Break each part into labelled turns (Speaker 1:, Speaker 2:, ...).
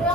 Speaker 1: เรื่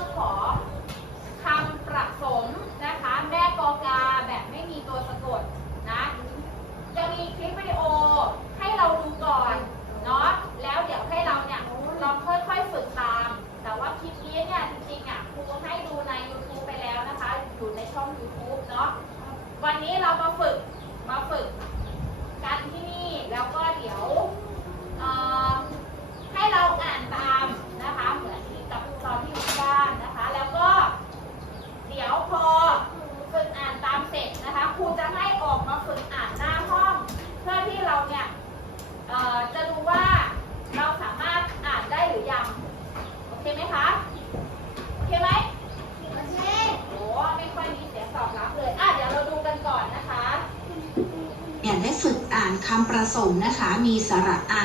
Speaker 1: คำประสมนะคะ มีสระอะ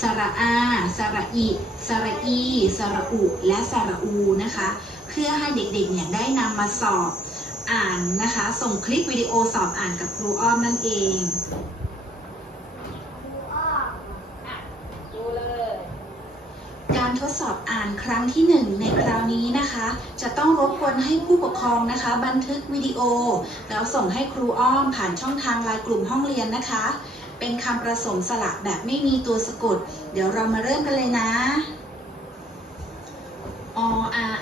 Speaker 1: สระอา สระอิ สระอี
Speaker 2: สระอุ และสระอูนะคะ เพื่อให้เด็กๆเนี่ยได้นำมาสอบอ่านนะคะ ส่งคลิปวิดีโอสอบอ่านกับครูอ้อมนั่นเองการทดสอบอ่านครั้งที่ 1 ในคราวนี้นะคะ จะต้องรบกวนให้ผู้ปกครองนะคะ บันทึกวิดีโอ แล้วส่งให้ครูอ้อมผ่านช่องทางไลน์กลุ่มห้องเรียนนะคะ เป็นคำประสมสระแบบไม่มีตัวสะกด เดี๋ยวเรามาเริ่มกันเลยนะ ออ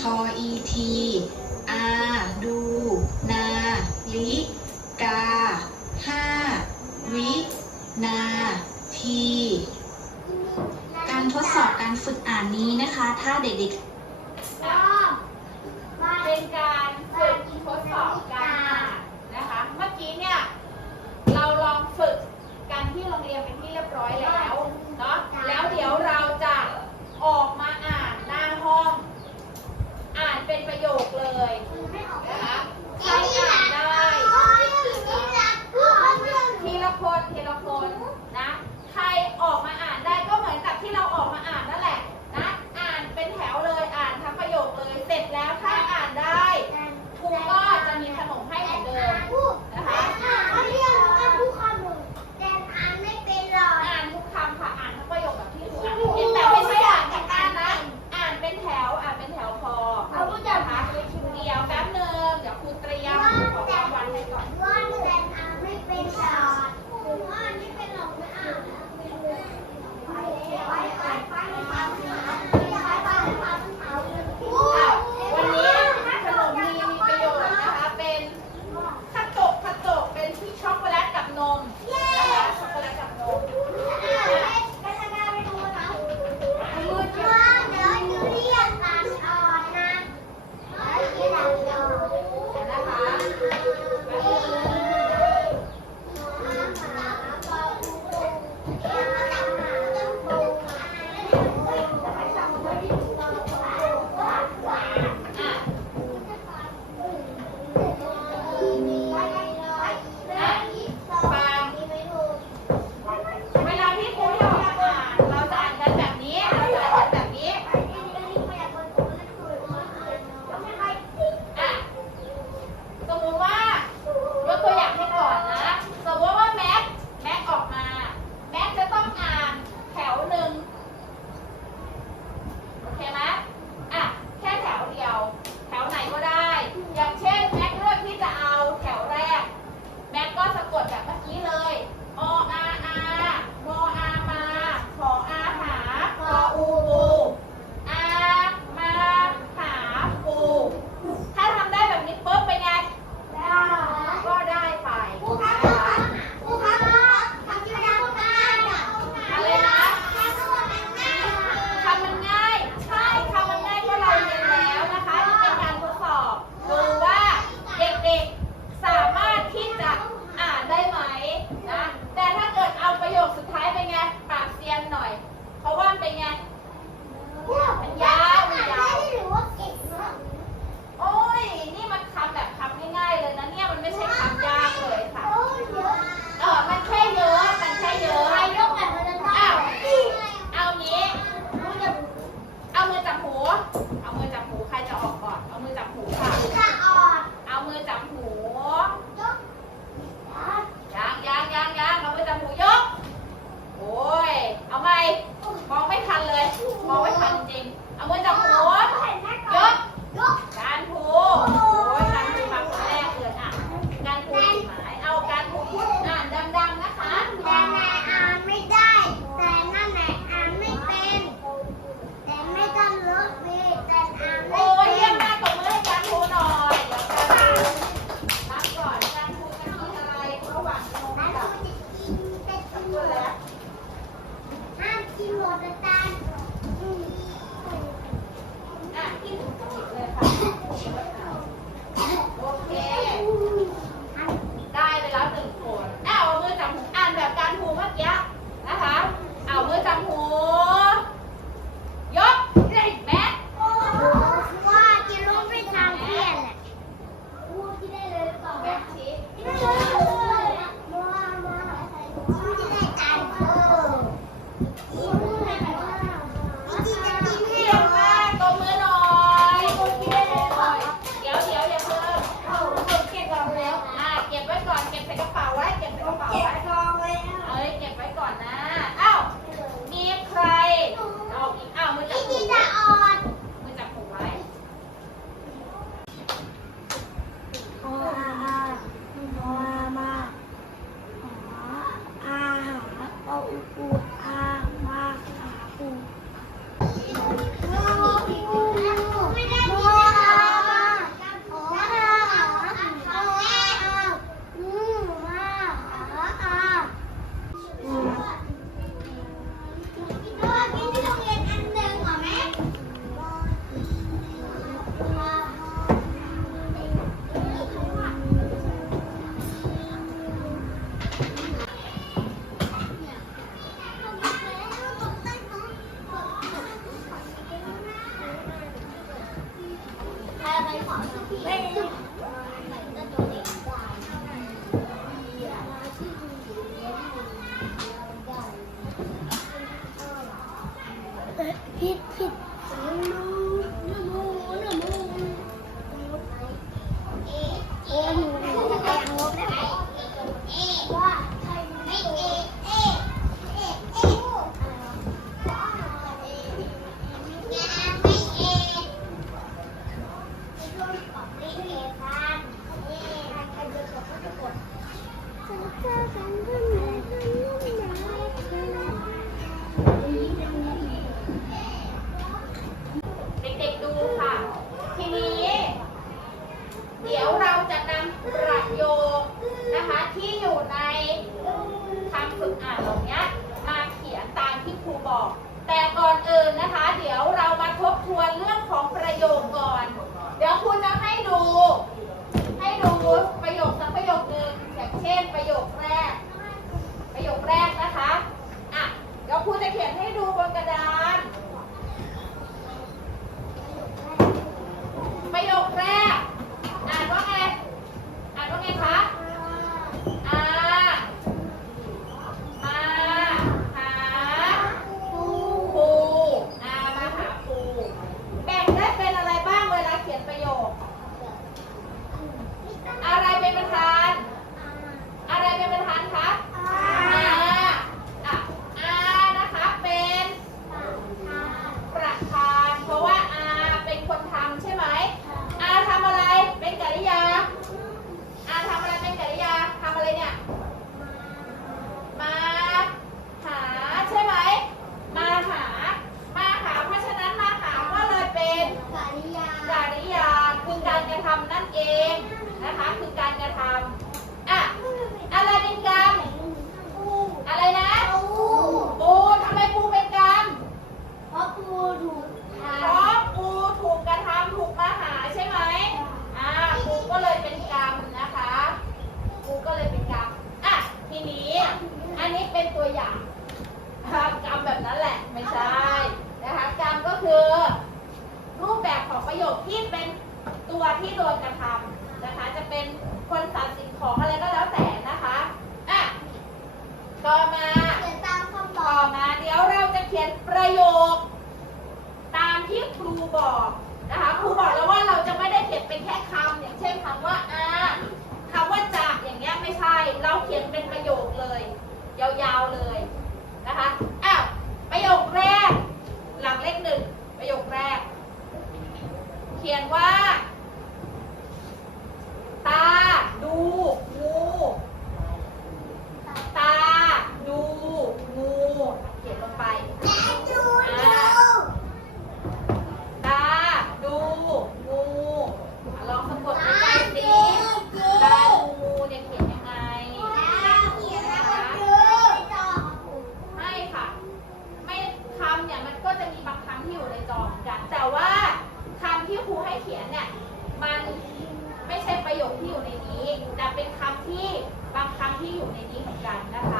Speaker 2: ทอีทีอาดูนาลิกาห้าวินาที การทดสอบการฝึกอ่านนี้นะคะ ถ้าเด็กๆ
Speaker 1: คะคือการกระทำอะอะไรเป็
Speaker 3: น
Speaker 1: กรรมอะไรนะปู
Speaker 3: ทำ
Speaker 1: ไมปูเป็นกรรมเพราะปู
Speaker 3: ถูก
Speaker 1: เพราะปูถูกกระทำถูกมาหาใช่ไหมอ่าปูก็เลยเป็นกรรมนะคะปูก็เลยเป็นกรรมอะทีนี้ อันนี้เป็นตัวอย่างกรรมแบบนั้นแหละไม่ใช่นะคะกรรมก็คือ รูปแบบของประโยคที่เป็นตัวที่โดนกระทำ นะคะ จะเป็นคนสัตว์สิ่งของอะไรก็แล้วแต่นะคะอะต่อมา
Speaker 3: เขียนตามคำบ
Speaker 1: ต่
Speaker 3: อ
Speaker 1: มาเดี๋ยวเราจะเขียนประโยค ตามที่ครูบอกนะคะ ครูบอกแล้วว่าเราจะไม่ได้เขียนเป็นแค่คำอย่างเช่นคำว่าอาคำว่าจากอย่างเงี้ยไม่ใช่ เราเขียนเป็นประโยคเลย ยาวๆเลยนะคะอ้าวประโยคแรก หลังเลขหนึ่งประโยคแรก เขียนว่า ลูงูตา ดู งู เขียนลงไป อยู่ในนี้เหมือนกันนะคะ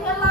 Speaker 1: เพื่อ
Speaker 3: น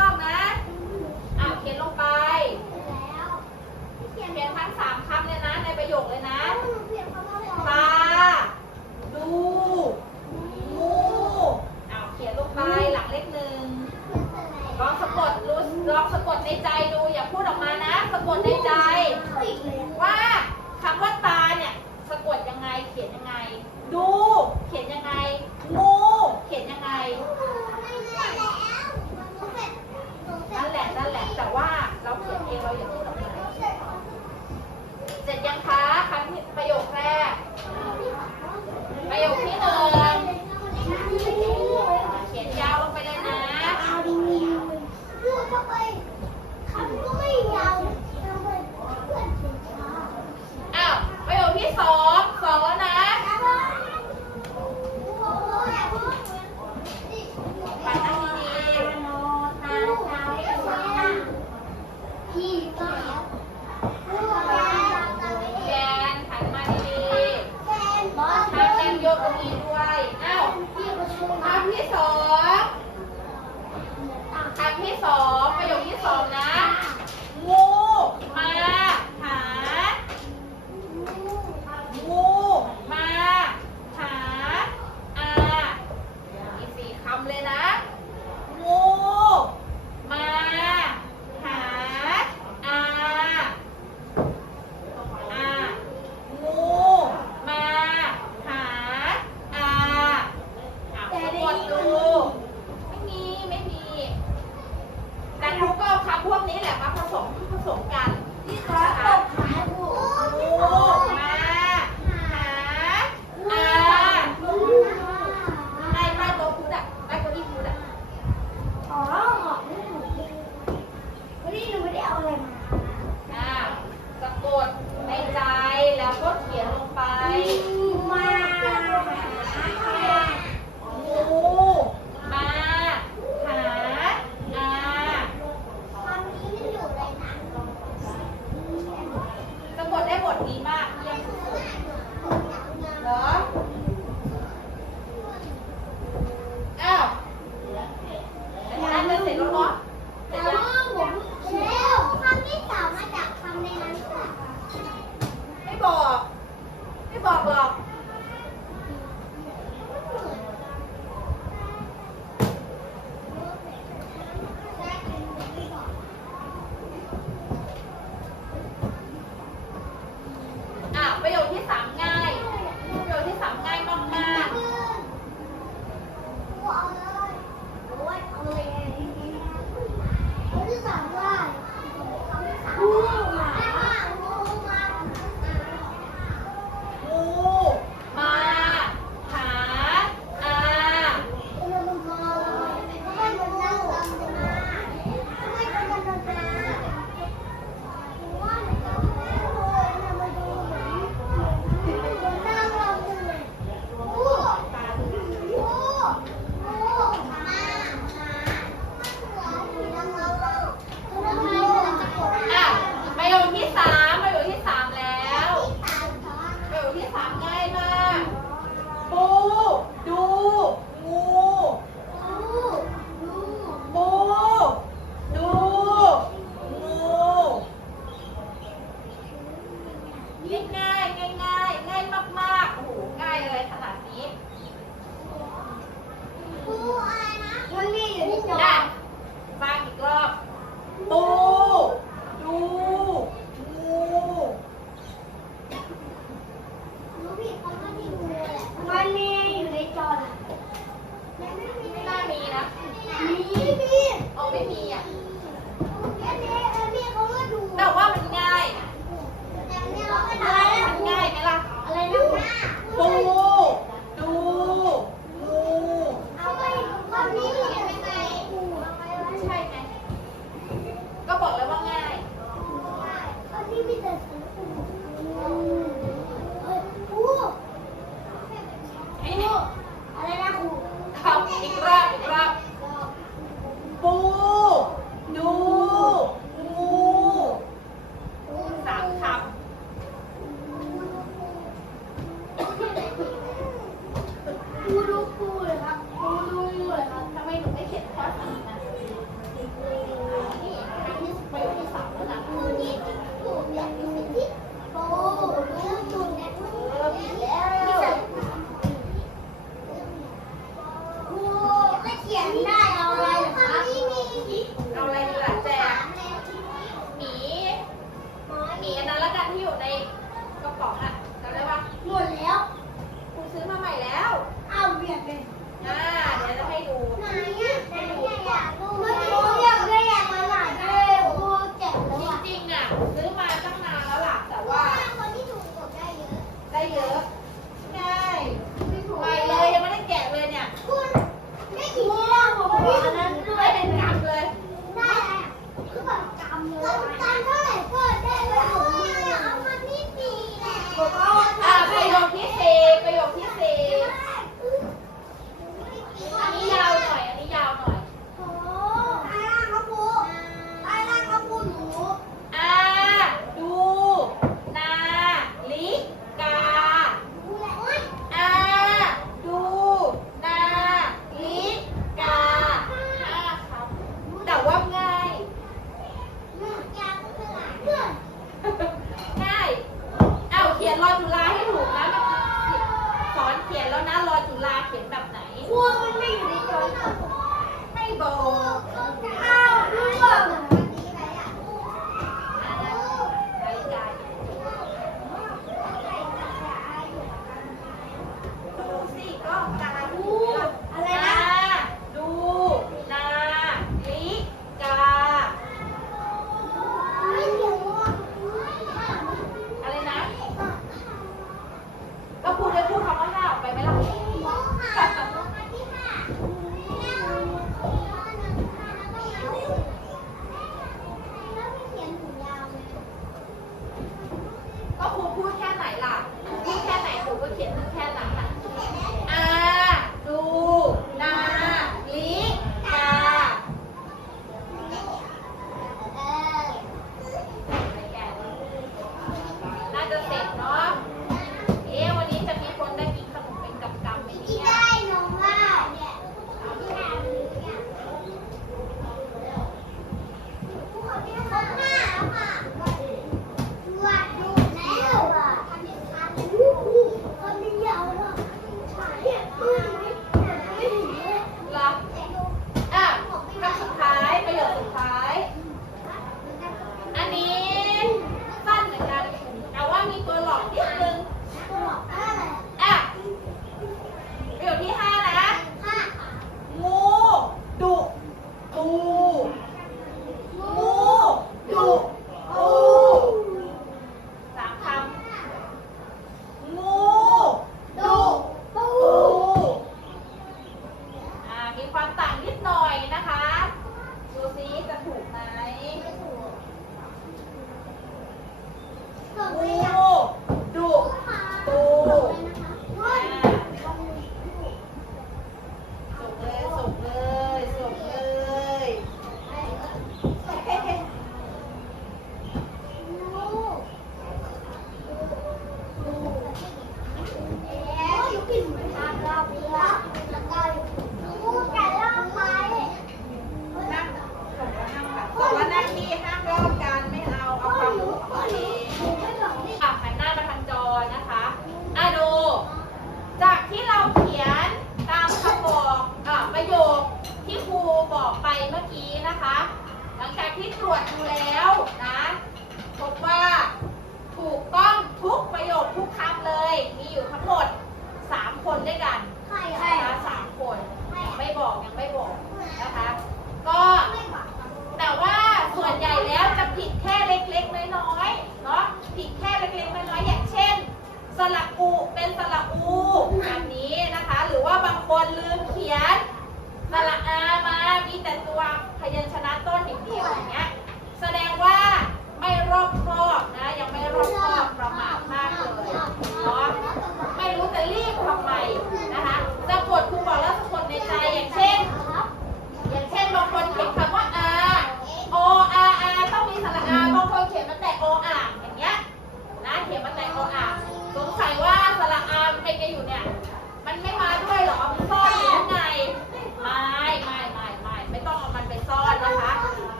Speaker 1: ที่
Speaker 3: ตรว
Speaker 1: จดูแล